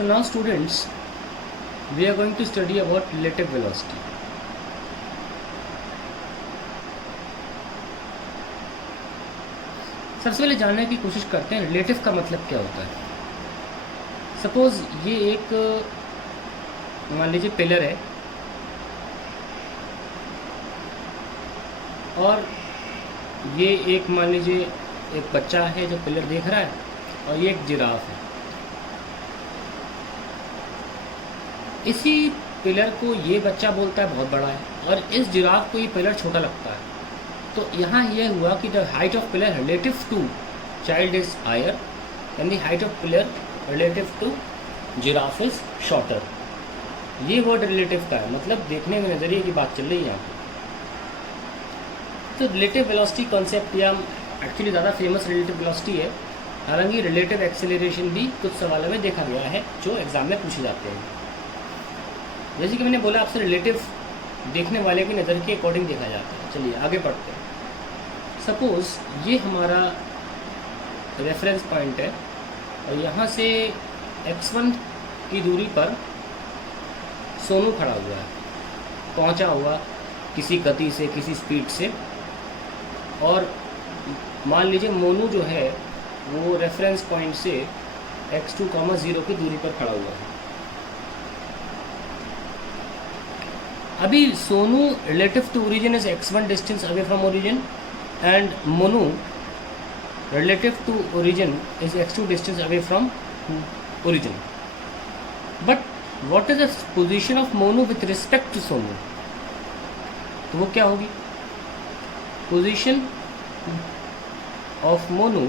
So now students, we are going to study about relative velocity. सबसे पहले जानने की कोशिश करते हैं रिलेटिव का मतलब क्या होता है। सपोज ये एक मान लीजिए पिलर है और ये एक मान लीजिए एक बच्चा है जो पिलर देख रहा है और ये एक जिराफ है। इसी पिलर को ये बच्चा बोलता है बहुत बड़ा है और इस जिराफ को ये पिलर छोटा लगता है। तो यहाँ ये हुआ कि the height of pillar relative to child is higher and the height of pillar relative to giraffe is shorter. ये वर्ड रिलेटिव का है, मतलब देखने में नज़रिए की बात चल रही है यहाँ पे। तो रिलेटिव वेलोसिटी कॉन्सेप्ट या एक्चुअली ज़्यादा फेमस रिलेटिव वेलोसिटी है, हालांकि रिलेटिव एक्सेलरेशन भी कुछ सवालों में देखा गया है जो एग्जाम में पूछे जाते हैं। जैसे कि मैंने बोला आपसे रिलेटिव देखने वाले की नज़र के अकॉर्डिंग देखा जाता है। चलिए आगे पढ़ते हैं। सपोज़ ये हमारा रेफरेंस पॉइंट है और यहाँ से x1 की दूरी पर सोनू खड़ा हुआ है, पहुँचा हुआ किसी गति से, किसी स्पीड से, और मान लीजिए मोनू जो है वो रेफरेंस पॉइंट से x2, 0 की दूरी पर खड़ा हुआ है। अभी Sonu relative to origin is x1 distance away from origin and Monu relative to origin is x2 distance away from origin. But what is the position of Monu with respect to Sonu? तो वो क्या होगी? Position of Monu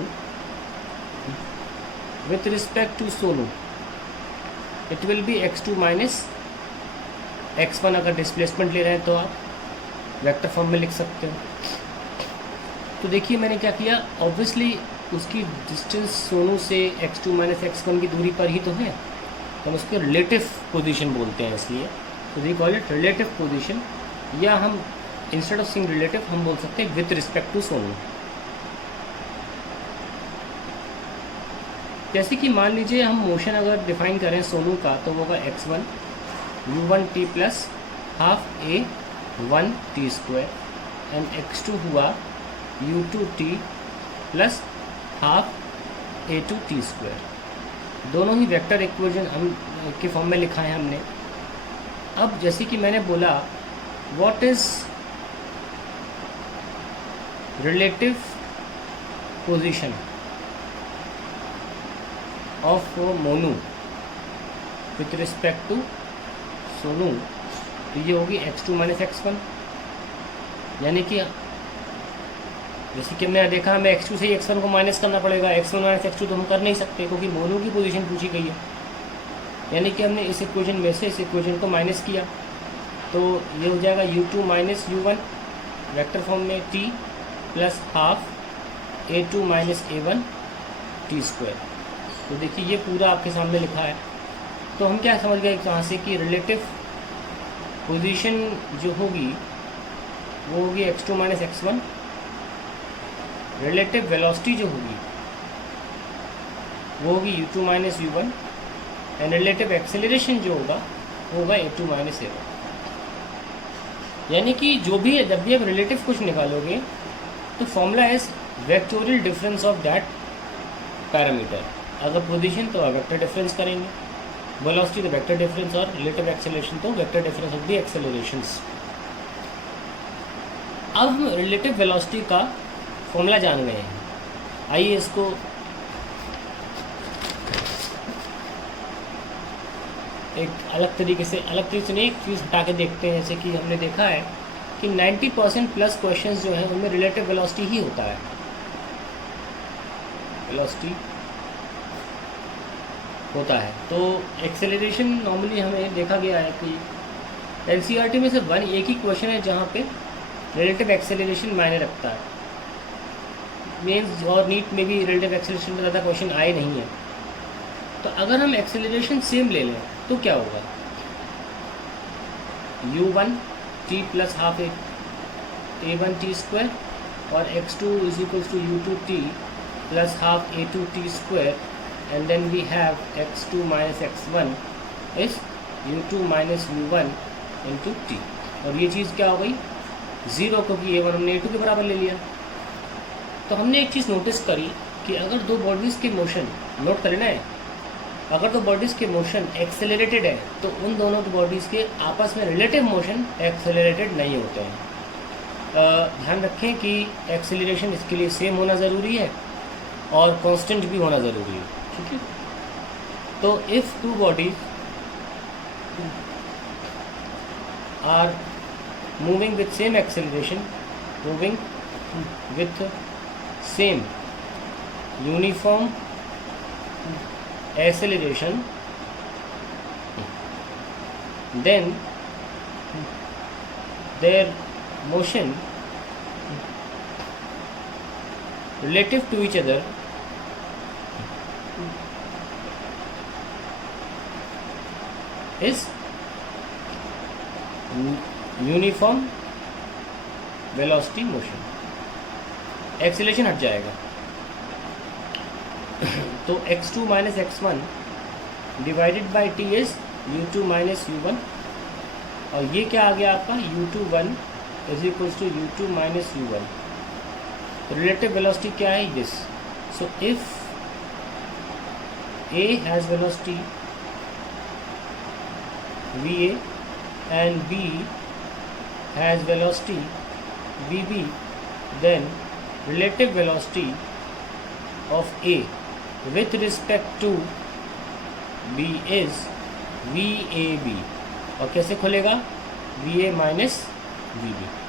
with respect to Sonu it will be x2 minus x1। अगर displacement ले रहे हैं तो आप वेक्टर फॉर्म में लिख सकते हो। तो देखिए मैंने क्या किया, ऑब्वियसली उसकी डिस्टेंस सोनू से x2 माइनस x1 की दूरी पर ही तो है, तो हम उसको रिलेटिव पोजीशन बोलते हैं। इसलिए तो we call it relative position, या हम इंस्टेड ऑफ सेइंग रिलेटिव हम बोल सकते हैं विथ रिस्पेक्ट टू सोनू। जैसे कि मान लीजिए हम मोशन अगर डिफाइन करें सोनू का तो वो होगा x1 u1t plus half a1 t square and x2 हुआ u2t plus half a2 t square. दोनों ही वेक्टर इक्वेशन हम के फॉर्म में लिखा है हमने। अब जैसे कि मैंने बोला what is relative position of Monu with respect to Sonu, तो ये होगी x2 माइनस x1। यानी कि जैसे कि हमने देखा हमें x2 से x1 को माइनस करना पड़ेगा। x1 माइनस x2 तो हम कर नहीं सकते क्योंकि मोनू की पोजीशन पूछी गई है। यानी कि हमने इस इक्वेशन में से इस इक्वेशन को माइनस किया तो ये हो जाएगा u2 minus u1 vector form में t plus half a2 minus a1 t square. तो देखिए ये पूरा आपके सामने लिखा है। तो हम क्या समझ गए यहाँ से कि रिलेटिव पोजीशन जो होगी वो होगी x2 minus x1। Relative velocity जो होगी वो होगी u2 minus u1 and relative acceleration जो होगा वो होगा a2 माइनस a1। यानी कि जो भी जब भी आप रिलेटिव कुछ निकालोगे तो formula is vectorial difference of that parameter. अगर पोजीशन तो वेक्टर डिफरेंस करेंगे, वेलोसिटी तो वेक्टर डिफरेंस, और रिलेटिव एक्सेलरेशन तो वेक्टर डिफरेंस ऑफ द एक्सेलरेशंस। अब रिलेटिव वेलोसिटी का फॉर्मूला जान गए हैं, आइए इसको एक अलग तरीके से नहीं, एक चीज़ हटा के देखते हैं। जैसे कि हमने देखा है कि 90% प्लस क्वेश्चंस जो हैं उनमें रिलेटिव वेलोसिटी ही होता है। वेलोसिटी होता है तो एक्सेलरेशन नॉर्मली हमें देखा गया है कि एनसीईआरटी में सिर्फ एक ही क्वेश्चन है जहाँ पे रिलेटिव एक्सेलरेशन मायने रखता है। मेंस और नीट में भी रिलेटिव एक्सेलरेशन में ज़्यादा क्वेश्चन आए नहीं है। तो अगर हम एक्सेलरेशन सेम ले लें तो क्या होगा, u1t plus half a1 t square और x2 is equals to u2t plus half a2 t square and then we have x2 minus x1 is u2 minus u1 into t, और ये चीज़ क्या हो गई 0, क्योंकि a1 हमने a2 के बराबर ले लिया। तो हमने एक चीज़ नोटिस करी कि अगर दो बॉडीज़ के मोशन, नोट कर लेना है, अगर दो बॉडीज़ के मोशन एक्सेलरेटेड है तो उन दोनों बॉडीज़ के आपस में रिलेटिव मोशन एक्सेलरेटेड नहीं होते हैं। ध्यान रखें कि एक्सेलरेशन इसके लिए सेम होना ज़रूरी है और कांस्टेंट भी होना ज़रूरी है, ठीक है। तो if two bodies are moving with same acceleration, moving with same uniform acceleration, then their motion relative to each other is uniform velocity motion. Acceleration हट जाएगा तो x2 minus x1 divided by T is u2 minus u1, और ये क्या आ गया आपका u21 is equals to u2 minus u1। Relative velocity क्या है this, so if a has velocity va and b has velocity vb, then relative velocity of a with respect to b is vab, और कैसे खुलेगा va minus vb।